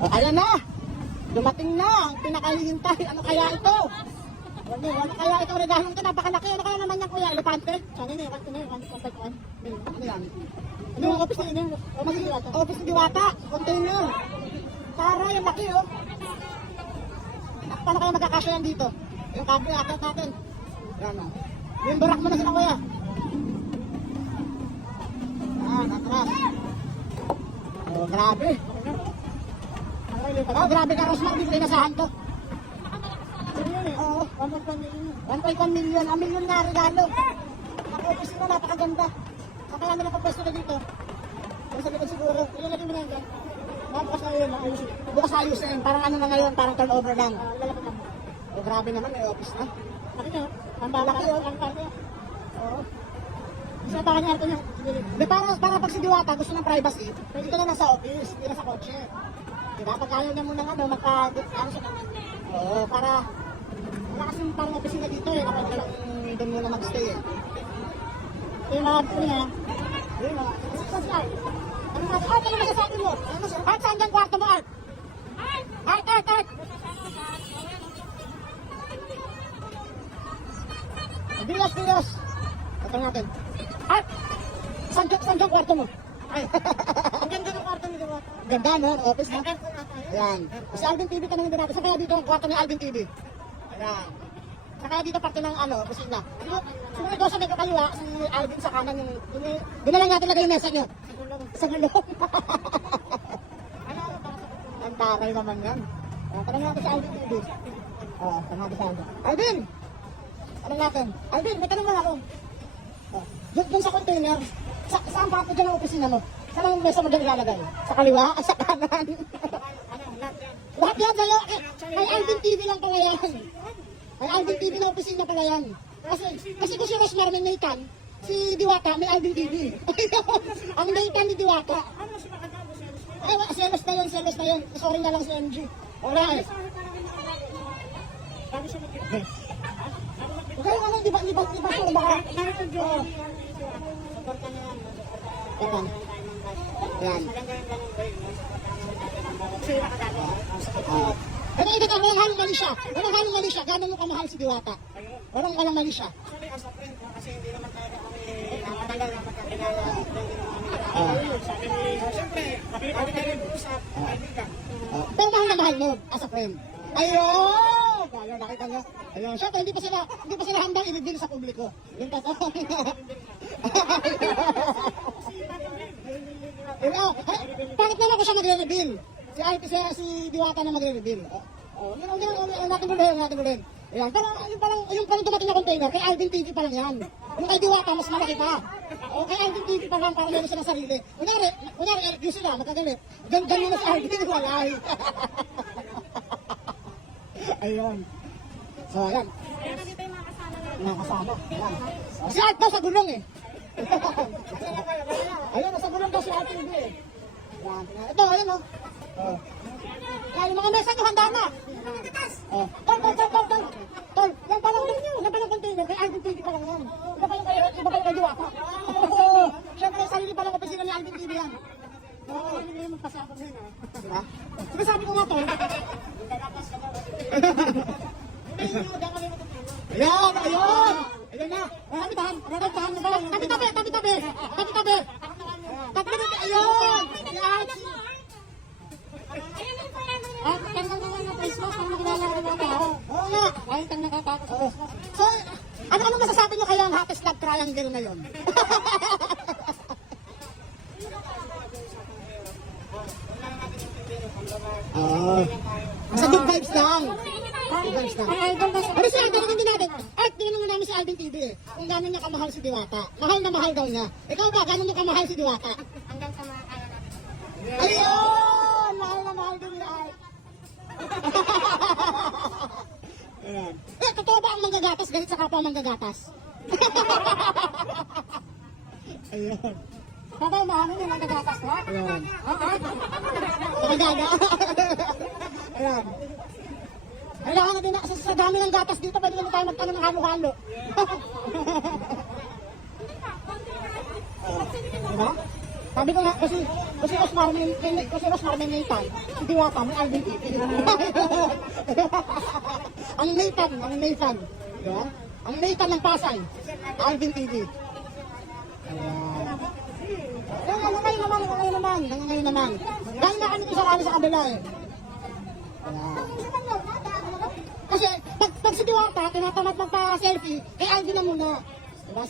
O, ayan na. Dumating na ang pinakahihintay. Ano kaya ito? Ano kaya ito? Regalong ito. Napakalaki. Ano kaya naman yan, kuya? Elepante? Sana na, ano yan? Ano yung office na yun? Office ni Diwata. Container. Tara, yung laki, oh. Paano kaya magkakasya yan dito? Yung kable natin. Yan, oh. Yung barak mo na sila, kuya. Yan, atras. Oh, grabe. Oh, grabe ka, Rosmar. Hindi ko inasahan to. Oo, 1.1 million. Ang million na regalo. Nakopos na, napakaganda. Kaya nila pagpwesto na dito. Kung sa likod siguro, ilalagay mo na yan. Bukas na yun, bukas ayusin. Parang ano na ngayon, parang turnover lang. Oh, grabe naman, may office na. Bakit nyo? Ang bala kayo, ang parte. Oo. Isa pa kanya ito nyo. Para pag si Diwata gusto ng privacy, pwede ka na nasa office, hindi na sa kotse. Diba? Pag ayaw niya muna ano, ano siya. Oo, para wala kasing parang opisina dito eh. Kapag ka lang doon muna mag-stay eh. Yung mga ito niya. Yung mga. Ano natin? Art, ano masasabi mo? Art, saan dyan kwarto mo, Art? Art! Bilos! Ito natin. Art! Saan dyan kwarto mo? Ay. Ang ganda ng kwarto ni Diwata. Ganda, no? Office na. Ayan. Si Alvin TV ka naman din natin. Saan kaya dito ang kwarto ni Alvin TV? Ayan. Saan kaya dito parte ng kusina? Siguro ito sa may kakaliwa, si Alvin sa kanan yung... Doon na lang natin lagay yung mesa nyo. Sa gulong. Ang taray naman yan. Tanong natin si Alvin TV. Tanong natin si Alvin. Alvin! Tanong natin. Alvin, may tanong lang ako. Doon sa container, saan parte dyan ang opisina mo? Saan ang mesa mo dyan ilalagay? Sa kaliwa? Sa kanan? Lahat yan sa'yo? Ay Alvin TV lang pala yan. Ay Alvin TV na opisina pala yan. Kasi kung si Rosmar may Nathan, si Diwata may Alvin TV. Ang Nathan ni Diwata. Ay, selos na yun. Sorry na lang si MG. Alright. Okay, ano, di ba sure baka? Ito. Yan. Ito ka, walang mali siya. Gano'n mo kamahal si Diwata? Walang mali siya. Kasi hindi naman talaga kami nakatagal na pagkakilala. Siyempre, kami kayo usap, kaibigan. Pero mahal na mahal mo as a friend. Ayun! Ayun, nakita nyo. Ayun, syempre, hindi pa sila handang i-reveal sa publiko. Yung totoo. Bakit naman ko siya magre-reveal? Si Diwata na magre-reveal. Natin ulit. Ayan, pero yung palang dumating na container, kay Alvin TV pa lang yan. Yung kay Diwata, mas malaki pa. O kay Alvin TV pa lang, para meron siya ng sarili. Kunyari, Eric Yusuf na, magkagalit. Ganyan na si Alvin, walay. Ayun. So, ayan. Mga kasama. Ayan. Si Art daw sa gulong eh. Ayun, nasa gulong daw si Art TV eh. Ayan. Ito, ayun o. Kaya yung mga mesa nyo, handa na. Tol. Yan palang container. Kay Alvin TV pa lang yan. Iba pa yung kay Diwata. Siyempre, sarili pa lang opisina ni Alvin TV yan. Hindi mo magpasakot rin ha. Diba? Sige, sabi ko nga tol. Ayun! Ayun na! Tabi-tabi! Ayun! Tanggal na ng Christmas, kung nakilala ko ng tao. Oo nga! Ay, tang nakapakos sa Christmas. So, ano masasabi nyo kaya ang hottest love triangle ngayon? Sa good vibes lang. Good vibes lang. Pero si Alvin, hindi natin. Tingnan namin si Alvin TV eh. Kung gano'n niya kamahal si Diwata. Mahal na mahal daw niya. Ikaw ba, gano'n mo kamahal si Diwata? Hanggang sa mga kaya natin. Ayun! Mahal na mahal din ni Art. Ayan. Totoo ba ang manggagatas galit sa kapwa manggagatas? Ayun. Babay mo, ano yung manggagatas ko? Ayun. Magaga. Ayan. Kailangan na din sa dami ng gatas dito, pwede naman tayo magtanong ng halo-halo. Diba? Sabi ko nga, kasi Rosmar may Nathan. Si Diwata, may Alvin TV. ang Nathan. Diba? Ang Nathan ng Pasay. Alvin TV. Ayan. Ngayon naman. Dahil na kami isarali sa kabila eh. Ayan. Kasi, pag si Diwata, tinatamad magpa-selfie, eh Alvin na muna. Diba?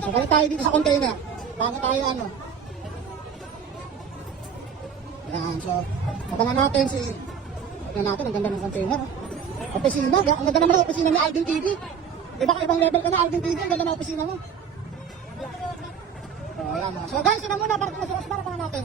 So, balik tayo dito sa container. Bago tayo ano. Ayan, so, abangan natin si... Abangan natin, ang ganda ng container. Opisina, ang ganda naman ng opisina ni Alvin TV. Iba ka ibang level ka na Alvin TV, ang ganda ng opisina mo. So, ayan. So guys, yun na muna, para sa Rosmar, abangan natin.